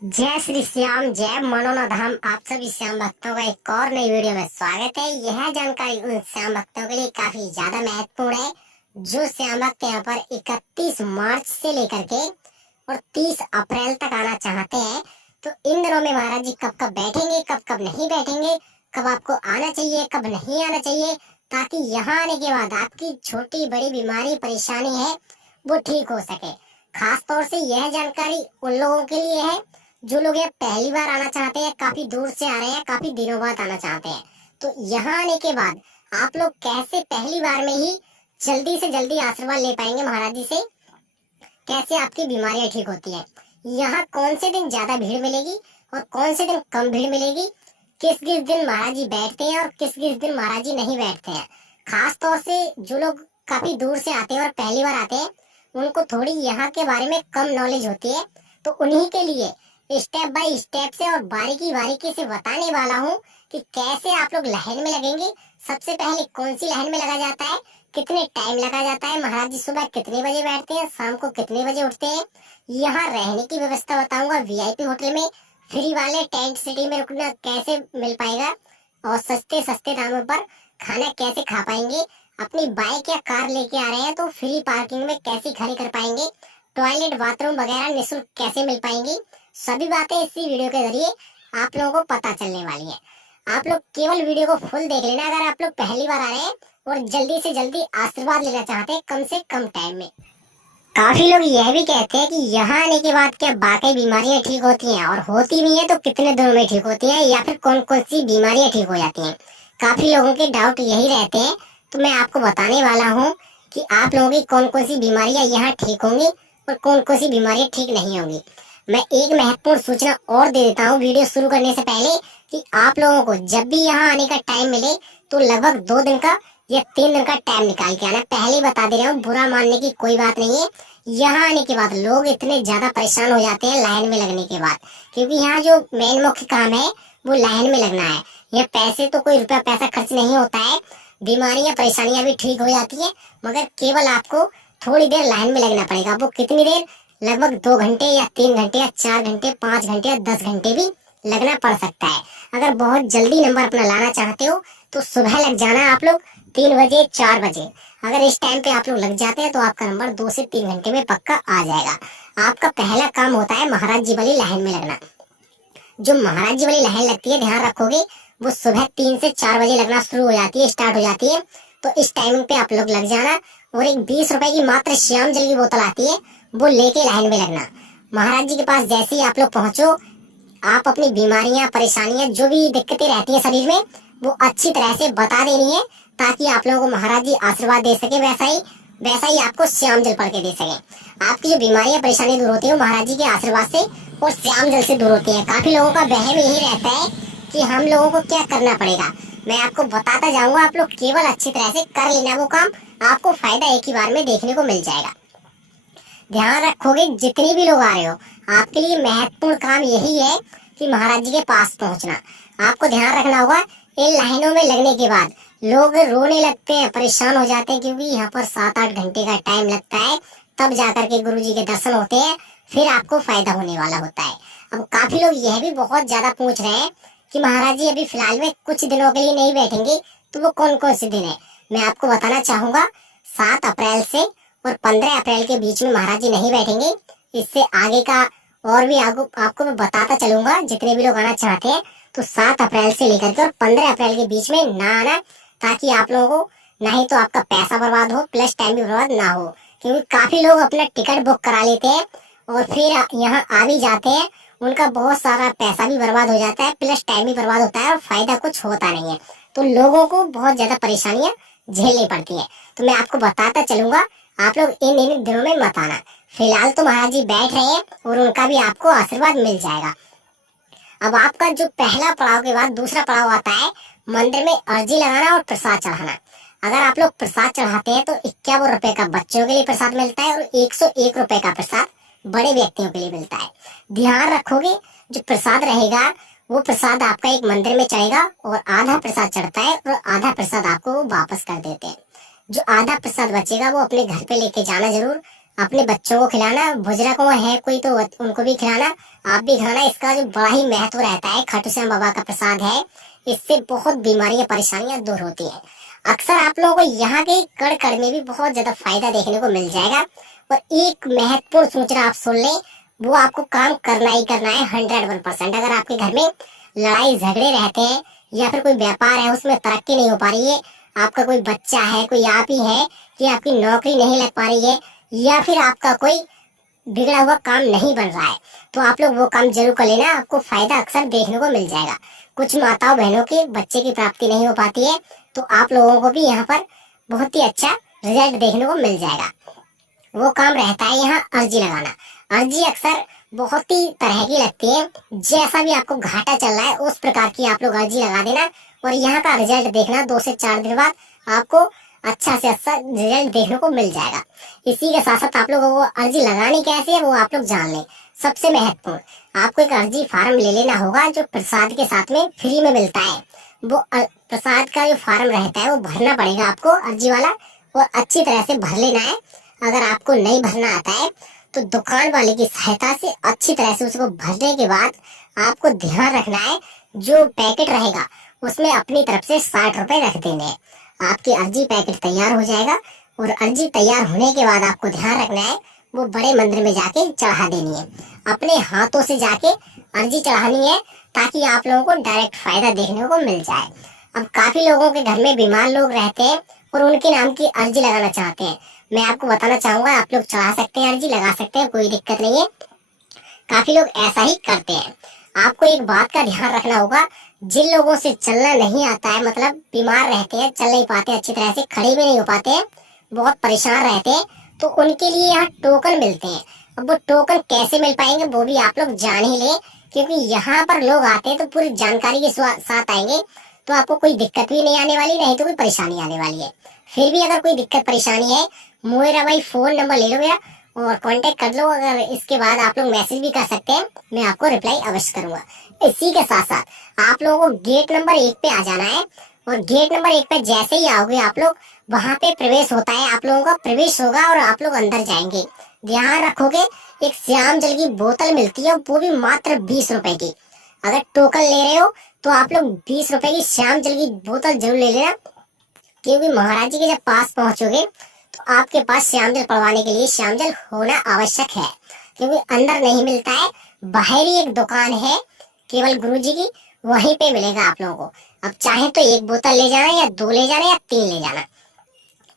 जय श्री श्याम, जय मनोनाधाम। आप सभी श्याम भक्तों का एक और नई वीडियो में स्वागत है। यह जानकारी उन श्याम भक्तों के लिए काफी ज्यादा महत्वपूर्ण है जो श्याम भक्त यहाँ पर 31 मार्च से लेकर के और 30 अप्रैल तक आना चाहते हैं। तो इन दिनों में महाराज जी कब कब बैठेंगे, कब कब नहीं बैठेंगे, कब आपको आना चाहिए, कब नहीं आना चाहिए, ताकि यहाँ आने के बाद आपकी छोटी बड़ी बीमारी परेशानी है वो ठीक हो सके। खास तौर से यह जानकारी उन लोगों के लिए है जो लोग यहाँ पहली बार आना चाहते हैं, काफी दूर से आ रहे हैं, काफी दिनों बाद आना चाहते हैं। तो यहाँ आने के बाद आप लोग कैसे पहली बार में ही जल्दी से जल्दी आशीर्वाद ले पाएंगे महाराज जी से, कैसे आपकी बीमारियां ठीक होती है, यहाँ कौन से दिन ज्यादा भीड़ मिलेगी और कौन से दिन कम भीड़ मिलेगी, किस किस दिन महाराज जी बैठते हैं और किस किस दिन महाराज जी नहीं बैठते हैं। खास तौर से जो लोग काफी दूर से आते हैं और पहली बार आते हैं उनको थोड़ी यहाँ के बारे में कम नॉलेज होती है। तो उन्हीं के लिए स्टेप बाय स्टेप से और बारीकी बारीकी से बताने वाला हूँ कि कैसे आप लोग लाइन में लगेंगे। सबसे पहले कौन सी लाइन में लगा जाता है, कितने टाइम लगा जाता है, महाराज जी सुबह कितने बजे बैठते हैं, शाम को कितने बजे उठते हैं, यहाँ रहने की व्यवस्था बताऊंगा, वीआईपी होटल में फ्री वाले टेंट सिटी में रुकना कैसे मिल पाएगा और सस्ते सस्ते दामों पर खाना कैसे खा पाएंगे, अपनी बाइक या कार लेके आ रहे हैं तो फ्री पार्किंग में कैसे खड़ी कर पाएंगे, टॉयलेट बाथरूम वगैरह निःशुल्क कैसे मिल पाएंगी, सभी बातें इसी वीडियो के जरिए आप लोगों को पता चलने वाली है। आप लोग केवल वीडियो को फुल देख लेना अगर आप लोग पहली बार आ रहे हैं और जल्दी से जल्दी आशीर्वाद लेना चाहते हैं कम से कम टाइम में। काफी लोग यह भी कहते हैं कि यहाँ आने के बाद क्या बाकी बीमारियां ठीक होती हैं, और होती भी हैं तो कितने दिनों में ठीक होती हैं, या फिर कौन कौन सी बीमारियां ठीक हो जाती हैं। काफी लोगों के डाउट यही रहते हैं। तो मैं आपको बताने वाला हूँ कि आप लोगों की कौन कौन सी बीमारियां यहाँ ठीक होंगी और कौन कौन सी बीमारियां ठीक नहीं होंगी। मैं एक महत्वपूर्ण सूचना और दे देता हूँ वीडियो शुरू करने से पहले कि आप लोगों को जब भी यहाँ आने का टाइम मिले तो लगभग 2 दिन का या 3 दिन का टाइम निकाल के आना। पहले बता दे रहा हूँ, बुरा मानने की कोई बात नहीं है। यहाँ आने के बाद लोग इतने ज्यादा परेशान हो जाते हैं लाइन में लगने के बाद, क्योंकि यहाँ जो मेन मुख्य काम है वो लाइन में लगना है। यहाँ पैसे तो कोई रुपया पैसा खर्च नहीं होता है, बीमारियां परेशानियां भी ठीक हो जाती है, मगर केवल आपको थोड़ी देर लाइन में लगना पड़ेगा। वो कितनी देर, लगभग 2 घंटे या 3 घंटे या 4 घंटे, 5 घंटे या 10 घंटे भी लगना पड़ सकता है। अगर बहुत जल्दी नंबर अपना लाना चाहते हो तो सुबह लग जाना आप लोग 3 बजे 4 बजे। अगर इस टाइम पे आप लोग लग जाते हैं तो आपका नंबर 2 से 3 घंटे में पक्का आ जाएगा। आपका पहला काम होता है महाराज जी वाली लाइन में लगना। जो महाराज जी वाली लाइन लगती है, ध्यान रखोगे, वो सुबह 3 से 4 बजे लगना शुरू हो जाती है, स्टार्ट हो जाती है। तो इस टाइमिंग पे आप लोग लग जाना और एक 20 रुपए की मात्र श्याम जल की बोतल आती है वो लेके लाइन में लगना। महाराज जी के पास जैसे ही आप लोग पहुंचो, आप अपनी बीमारियां परेशानियां जो भी दिक्कतें रहती है शरीर में वो अच्छी तरह से बता देनी है, ताकि आप लोगों को महाराज जी आशीर्वाद दे सके, वैसा ही आपको श्याम जल पढ़ के दे सके। आपकी जो बीमारियां परेशानी दूर होती है वो महाराज जी के आशीर्वाद से और श्याम जल से दूर होती है। काफी लोगों का वहम यही रहता है कि हम लोगों को क्या करना पड़ेगा। मैं आपको बताता जाऊंगा, आप लोग केवल अच्छी तरह से कर लेना वो काम, आपको फायदा एक ही बार में देखने को मिल जाएगा। ध्यान रखोगे, जितने भी लोग आ रहे हो आपके लिए महत्वपूर्ण काम यही है कि महाराज जी के पास पहुंचना। आपको ध्यान रखना होगा, इन लाइनों में लगने के बाद लोग रोने लगते हैं, परेशान हो जाते हैं, क्योंकि यहाँ पर 7-8 घंटे का टाइम लगता है, तब जाकर के गुरु जी के दर्शन होते हैं, फिर आपको फायदा होने वाला होता है। अब काफी लोग यह भी बहुत ज्यादा पूछ रहे हैं कि महाराज जी अभी फिलहाल में कुछ दिनों के लिए नहीं बैठेंगे, तो वो कौन कौन से दिन है। मैं आपको बताना चाहूंगा, 7 अप्रैल से और 15 अप्रैल के बीच में महाराज जी नहीं बैठेंगे। इससे आगे का और भी आपको मैं बताता चलूंगा। जितने भी लोग आना चाहते हैं तो 7 अप्रैल से लेकर के और 15 अप्रैल के बीच में ना आना, ताकि आप लोगों को नहीं तो आपका पैसा बर्बाद हो प्लस टाइम भी बर्बाद ना हो। क्योंकि काफी लोग अपना टिकट बुक करा लेते हैं और फिर यहाँ आ भी जाते हैं, उनका बहुत सारा पैसा भी बर्बाद हो जाता है प्लस टाइम भी बर्बाद होता है और फायदा कुछ होता नहीं है। तो लोगों को बहुत ज्यादा परेशानियां झेलनी पड़ती है। तो मैं आपको बताता चलूंगा, आप लोग इन दिनों में मत आना। फिलहाल तो महाराज जी बैठ रहे हैं और उनका भी आपको आशीर्वाद मिल जाएगा। अब आपका जो पहला पड़ाव के बाद दूसरा पड़ाव आता है मंदिर में अर्जी लगाना और प्रसाद चढ़ाना। अगर आप लोग प्रसाद चढ़ाते हैं तो 51 रुपए का बच्चों के लिए प्रसाद मिलता है और 101 रुपए का प्रसाद बड़े व्यक्तियों के लिए मिलता है। ध्यान रखोगे, जो प्रसाद रहेगा वो प्रसाद आपका एक मंदिर में चढ़ेगा और आधा प्रसाद चढ़ता है और आधा प्रसाद आपको वो वापस कर देते हैं। जो आधा प्रसाद बचेगा वो अपने घर पे लेके जाना जरूर। अपने बच्चों को खिलाना, बुजुर्ग है कोई तो उनको भी खिलाना, आप भी खाना। इसका जो बड़ा ही महत्व रहता है, खाटू श्याम बाबा का प्रसाद है, इससे बहुत बीमारियां परेशानियां दूर होती हैं। अक्सर आप लोगों को यहाँ के कड़ कड़ में भी बहुत ज्यादा फायदा देखने को मिल जाएगा। और एक महत्वपूर्ण सूचना आप सुन लें, वो आपको काम करना ही करना है 101%। अगर आपके घर में लड़ाई झगड़े रहते हैं या फिर कोई व्यापार है उसमें तरक्की नहीं हो पा रही है, आपका कोई बच्चा है, कोई आप ही है कि आपकी नौकरी नहीं लग पा रही है, या फिर आपका कोई बिगड़ा हुआ काम नहीं बन रहा है, तो आप लोग वो काम जरूर कर लेना, आपको फायदा अक्सर देखने को मिल जाएगा। कुछ माताओं बहनों के बच्चे की प्राप्ति नहीं हो पाती है, तो आप लोगों को भी यहाँ पर बहुत ही अच्छा रिजल्ट देखने को मिल जाएगा। वो काम रहता है यहाँ अर्जी लगाना। अर्जी अक्सर बहुत ही तरह की लगती है, जैसा भी आपको घाटा चल रहा है उस प्रकार की आप लोग अर्जी लगा देना, और यहाँ का रिजल्ट देखना 2 से 4 दिन बाद आपको अच्छा से अच्छा रिजल्ट देखने को मिल जाएगा। इसी के साथ साथ आप लोगों को अर्जी लगानी कैसे है वो आप लोग जान लें। सबसे महत्वपूर्ण, आपको एक अर्जी फार्म ले लेना होगा जो प्रसाद के साथ में फ्री में मिलता है। वो प्रसाद का जो फार्म रहता है वो भरना पड़ेगा आपको, अर्जी वाला, और अच्छी तरह से भर लेना है। अगर आपको नहीं भरना आता है तो दुकान वाले की सहायता से अच्छी तरह से उसको भरने के बाद आपको ध्यान रखना है, जो पैकेट रहेगा उसमें अपनी तरफ से 60 रुपए रख देने हैं। आपकी अर्जी पैकेट तैयार हो जाएगा, और अर्जी तैयार होने के बाद आपको ध्यान रखना है वो बड़े मंदिर में जाके चढ़ा देनी है। अपने हाथों से जाके अर्जी चढ़ानी है, ताकि आप लोगों को डायरेक्ट फायदा देखने को मिल जाए। अब काफी लोगों के घर में बीमार लोग रहते हैं और उनके नाम की अर्जी लगाना चाहते हैं। मैं आपको बताना चाहूंगा, आप लोग चढ़ा सकते हैं, अर्जी लगा सकते हैं, कोई दिक्कत नहीं है। काफी लोग ऐसा ही करते हैं। आपको एक बात का ध्यान रखना होगा, जिन लोगों से चलना नहीं आता है, मतलब बीमार रहते हैं, चल नहीं पाते अच्छी तरह से, खड़े भी नहीं हो पाते हैं, बहुत परेशान रहते हैं, तो उनके लिए यहाँ टोकन मिलते हैं। अब वो टोकन कैसे मिल पाएंगे वो भी आप लोग जान ही लें, क्योंकि यहाँ पर लोग आते हैं तो पूरी जानकारी के साथ आएंगे, तो आपको कोई दिक्कत भी नहीं आने वाली, नहीं तो कोई परेशानी आने वाली है। फिर भी अगर कोई दिक्कत परेशानी है, मेरा भाई फोन नंबर ले लो मेरा और कांटेक्ट कर लो। अगर इसके बाद आप लोग मैसेज भी कर सकते हैं, मैं आपको रिप्लाई अवश्य करूंगा। इसी के साथ साथ आप लोगों को गेट नंबर 1 पे आ जाना है, और गेट नंबर 1 पे जैसे ही आओगे आप लोग, वहाँ पे प्रवेश होता है, आप लोगों का प्रवेश होगा और आप लोग अंदर जाएंगे। ध्यान रखोगे, एक श्याम जल की बोतल मिलती है, वो भी मात्र 20 रुपए की। अगर टोकन ले रहे हो तो आप लोग 20 रुपए की श्याम जल की बोतल जरूर ले लेना, क्योंकि महाराज जी के जब पास पहुंचोगे तो आपके पास श्याम जल पड़वाने के लिए श्याम जल होना आवश्यक है, क्योंकि अंदर नहीं मिलता है। बाहर ही एक दुकान है केवल गुरु जी की, वहीं पे मिलेगा आप लोगों को। अब चाहे तो 1 बोतल ले जाना, या 2 ले जाना, या 3 ले जाना,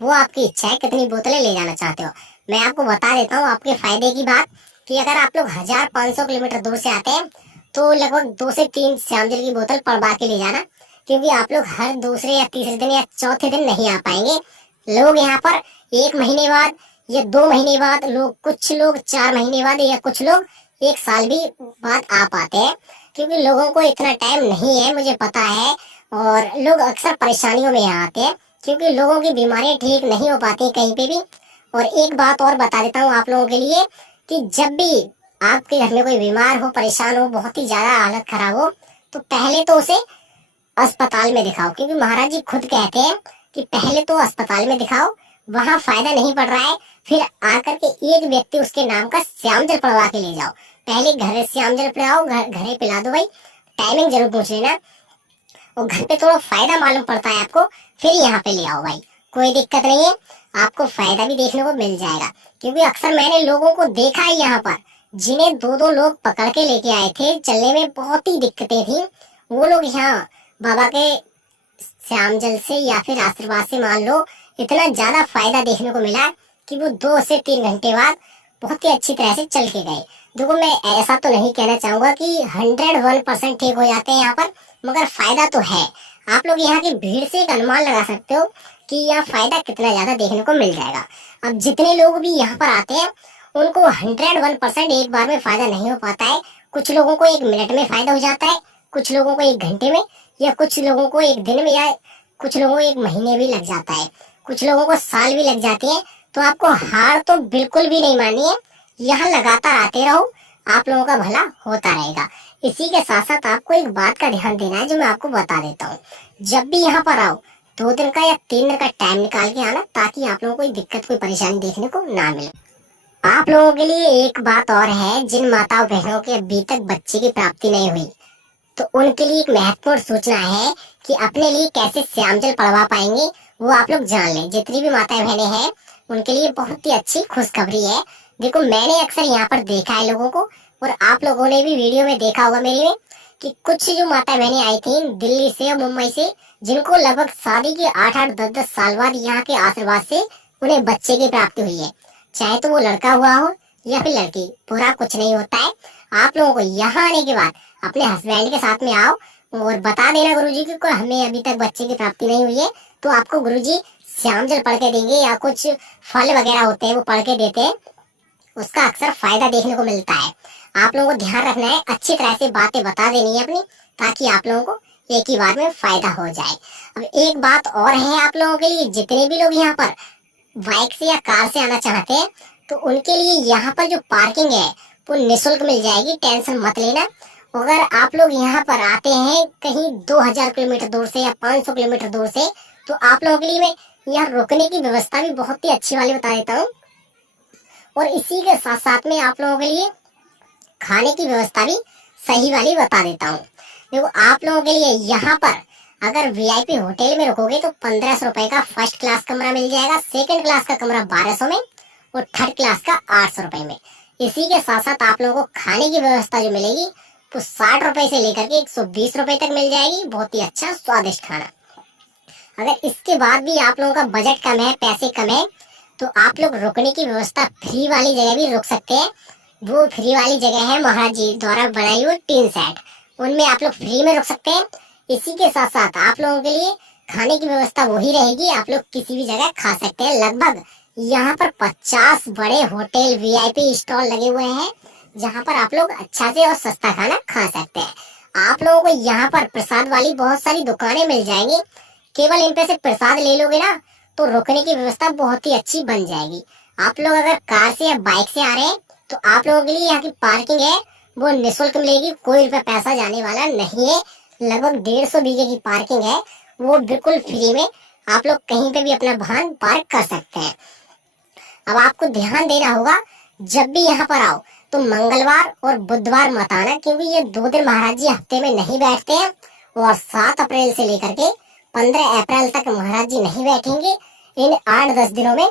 वो आपकी इच्छा है कितनी बोतलें ले जाना चाहते हो। मैं आपको बता देता हूँ आपके फायदे की बात, कि अगर आप लोग 1500 किलोमीटर दूर से आते हैं तो लगभग 2 से 3 श्याम जल की बोतल पड़वा के ले जाना, क्योंकि आप लोग हर दूसरे या तीसरे दिन या चौथे दिन नहीं आ पाएंगे। लोग यहाँ पर 1 महीने बाद या 2 महीने बाद, लोग कुछ लोग 4 महीने बाद, या कुछ लोग 1 साल भी बाद आ पाते हैं, क्योंकि लोगों को इतना टाइम नहीं है, मुझे पता है। और लोग अक्सर परेशानियों में यहाँ आते हैं, क्योंकि लोगों की बीमारियां ठीक नहीं हो पाती कहीं पे भी। और एक बात और बता देता हूँ आप लोगों के लिए, कि जब भी आपके घर में कोई बीमार हो, परेशान हो, बहुत ही ज्यादा हालत खराब हो, तो पहले तो उसे अस्पताल में दिखाओ, क्योंकि महाराज जी खुद कहते हैं कि पहले तो अस्पताल में दिखाओ, वहां फायदा नहीं पड़ रहा है, फिर आकर के एक व्यक्ति उसके नाम का श्याम जल पड़वा के ले जाओ। पहले घर श्याम जल पिलाओ, घरे पिला दो भाई, टाइमिंग जरूर पूछ लेना, और घर पे थोड़ा फायदा मालूम पड़ता है आपको, फिर यहाँ पे ले आओ भाई, कोई दिक्कत नहीं है, आपको फायदा भी देखने को मिल जाएगा। क्योंकि अक्सर मैंने लोगों को देखा है यहाँ पर, जिन्हें 2-2 लोग पकड़ के लेके आए थे, चलने में बहुत ही दिक्कतें थी, वो लोग यहाँ बाबा के श्याम जल से या फिर आशीर्वाद से मान लो इतना ज्यादा फायदा देखने को मिला कि वो 2 से 3 घंटे बाद बहुत ही अच्छी तरह से चल के गए। देखो, मैं ऐसा तो नहीं कहना चाहूंगा कि 101% ठीक हो जाते हैं यहाँ पर, मगर फायदा तो है। आप लोग यहाँ की भीड़ से एक अनुमान लगा सकते हो कि यहाँ फायदा कितना ज्यादा देखने को मिल जाएगा। अब जितने लोग भी यहाँ पर आते हैं उनको 101% एक बार में फायदा नहीं हो पाता है। कुछ लोगों को 1 मिनट में फायदा हो जाता है, कुछ लोगों को 1 घंटे में, या कुछ लोगों को 1 दिन में, या कुछ लोगों को 1 महीने भी लग जाता है, कुछ लोगों को साल भी लग जाती है। तो आपको हार तो बिल्कुल भी नहीं माननी है, यहाँ लगातार आते रहो, आप लोगों का भला होता रहेगा। इसी के साथ साथ आपको एक बात का ध्यान देना है, जो मैं आपको बता देता हूँ। जब भी यहाँ पर आओ 2 दिन का या 3 दिन का टाइम निकाल के आना, ताकि आप लोगों को कोई दिक्कत, कोई परेशानी देखने को ना मिले। आप लोगों के लिए एक बात और है, जिन माताओं बहनों के अभी तक बच्चे की प्राप्ति नहीं हुई, तो उनके लिए एक महत्वपूर्ण सूचना है कि अपने लिए कैसे श्यामजल पढ़वा पाएंगे, वो आप लोग जान लें। जितनी भी माताएं बहनें हैं उनके लिए बहुत ही अच्छी खुशखबरी है। देखो, मैंने अक्सर यहाँ पर देखा है लोगों को, और आप लोगों ने भी वीडियो में देखा होगा मेरी में, कि कुछ जो माता बहनें आई थी दिल्ली से और मुंबई से, जिनको लगभग शादी के 8-8 10-10 साल बाद यहाँ के आशीर्वाद से उन्हें बच्चे की प्राप्ति हुई है। चाहे तो वो लड़का हुआ हो या फिर लड़की, बुरा कुछ नहीं होता है। आप लोगों को यहाँ आने के बाद अपने हस्बैंड के साथ में आओ और बता देना गुरुजी की हमें अभी तक बच्चे की प्राप्ति नहीं हुई है, तो आपको गुरुजी श्यामजल पढ़ के देंगे, या कुछ फल वगैरह होते हैं वो पढ़ के देते हैं, उसका अक्सर फायदा देखने को मिलता है। आप लोगों को ध्यान रखना है, अच्छी तरह से बातें बता देनी है अपनी, ताकि आप लोगों को एक ही बार में फायदा हो जाए। अब एक बात और है आप लोगों के लिए, जितने भी लोग यहाँ पर बाइक से या कार से आना चाहते हैं, तो उनके लिए यहाँ पर जो पार्किंग है वो निःशुल्क मिल जाएगी, टेंशन मत लेना। अगर आप लोग यहाँ पर आते हैं कहीं 2000 किलोमीटर दूर से या 500 किलोमीटर दूर से, तो आप लोगों के लिए मैं यहाँ रुकने की व्यवस्था भी बहुत ही अच्छी वाली बता देता हूँ, और इसी के साथ साथ में आप लोगों के लिए खाने की व्यवस्था भी सही वाली बता देता हूँ। देखो, आप लोगों के लिए यहाँ पर अगर वीआईपी होटल में रुकोगे तो 1500 रुपए का फर्स्ट क्लास कमरा मिल जाएगा, सेकंड क्लास का कमरा 1200 में, और थर्ड क्लास का 800 रुपए में। इसी के साथ साथ आप लोगों को खाने की व्यवस्था जो मिलेगी वो 60 रुपए से लेकर के 120 रुपए तक मिल जाएगी, बहुत ही अच्छा स्वादिष्ट खाना। अगर इसके बाद भी आप लोगों का बजट कम है, पैसे कम है, तो आप लोग रुकने की व्यवस्था फ्री वाली जगह भी रुक सकते हैं। वो फ्री वाली जगह है महाराज जी द्वारा बनाई हुई टीन सेट, उनमें आप लोग फ्री में रुक सकते हैं। इसी के साथ साथ आप लोगों के लिए खाने की व्यवस्था वही रहेगी, आप लोग किसी भी जगह खा सकते हैं। लगभग यहाँ पर 50 बड़े होटल वीआईपी स्टॉल लगे हुए हैं, जहाँ पर आप लोग अच्छा से और सस्ता खाना खा सकते हैं। आप लोगों को यहाँ पर प्रसाद वाली बहुत सारी दुकानें मिल जाएंगी, केवल इन पे से प्रसाद ले लोगे ना तो रुकने की व्यवस्था बहुत ही अच्छी बन जाएगी। आप लोग अगर कार से या बाइक से आ रहे हैं तो आप लोगों के लिए यहाँ की पार्किंग है वो निःशुल्क मिलेगी, कोई रुपया पैसा जाने वाला नहीं है। लगभग 150 बीघे की पार्किंग है, वो बिल्कुल फ्री में आप लोग कहीं पे भी अपना वाहन पार्क कर सकते हैं। अब आपको ध्यान देना होगा, जब भी यहाँ पर आओ तो मंगलवार और बुधवार मत आना, क्योंकि ये 2 दिन महाराज जी हफ्ते में नहीं बैठते हैं, और 7 अप्रैल से लेकर के 15 अप्रैल तक महाराज जी नहीं बैठेंगे। इन 8-10 दिनों में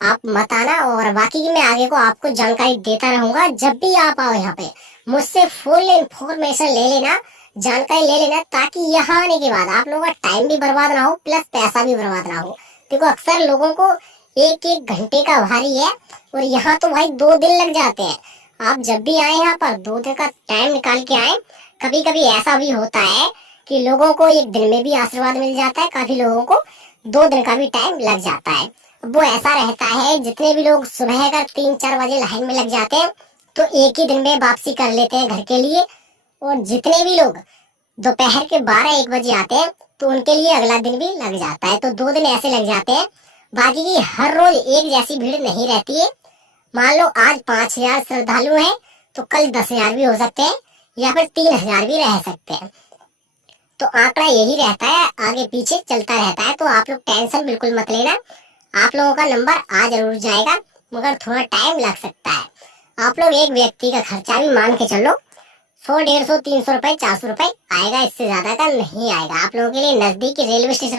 आप मत आना, और बाकी की मैं आगे को आपको जानकारी देता रहूंगा। जब भी आप आओ यहाँ पे मुझसे फुल इंफॉर्मेशन ले लेना, जानकारी ले लेना, ताकि यहाँ आने के बाद आप लोगों का टाइम भी बर्बाद ना हो, प्लस पैसा भी बर्बाद ना हो। देखो, अक्सर लोगों को 1-1 घंटे का भारी है, और यहाँ तो भाई 2 दिन लग जाते हैं। आप जब भी आए यहाँ पर 2 दिन का टाइम निकाल के आए। कभी कभी ऐसा भी होता है कि लोगों को 1 दिन में भी आशीर्वाद मिल जाता है, काफी लोगों को 2 दिन का भी टाइम लग जाता है। वो ऐसा रहता है, जितने भी लोग सुबह अगर 3-4 बजे लाइन में लग जाते हैं तो एक ही दिन में वापसी कर लेते हैं घर के लिए, और जितने भी लोग दोपहर के 12-1 बजे आते हैं तो उनके लिए अगला दिन भी लग जाता है, तो 2 दिन ऐसे लग जाते हैं। बाकी की हर रोज एक जैसी भीड़ नहीं रहती है। मान लो आज 5000 श्रद्धालु हैं तो कल 10,000 भी हो सकते हैं, या फिर 3000 भी रह सकते हैं। तो आंकड़ा यही रहता है, आगे पीछे चलता रहता है, तो आप लोग टेंशन बिल्कुल मत लेना। आप लोगों का नंबर आ जरूर जाएगा, मगर थोड़ा टाइम लग सकता है। आप लोग एक व्यक्ति का खर्चा भी मान के चलो, 100, 150, 300 रुपए, 400 रुपए आएगा, इससे ज्यादा का नहीं आएगा। आप लोगों के लिए नजदीकी रेलवे स्टेशन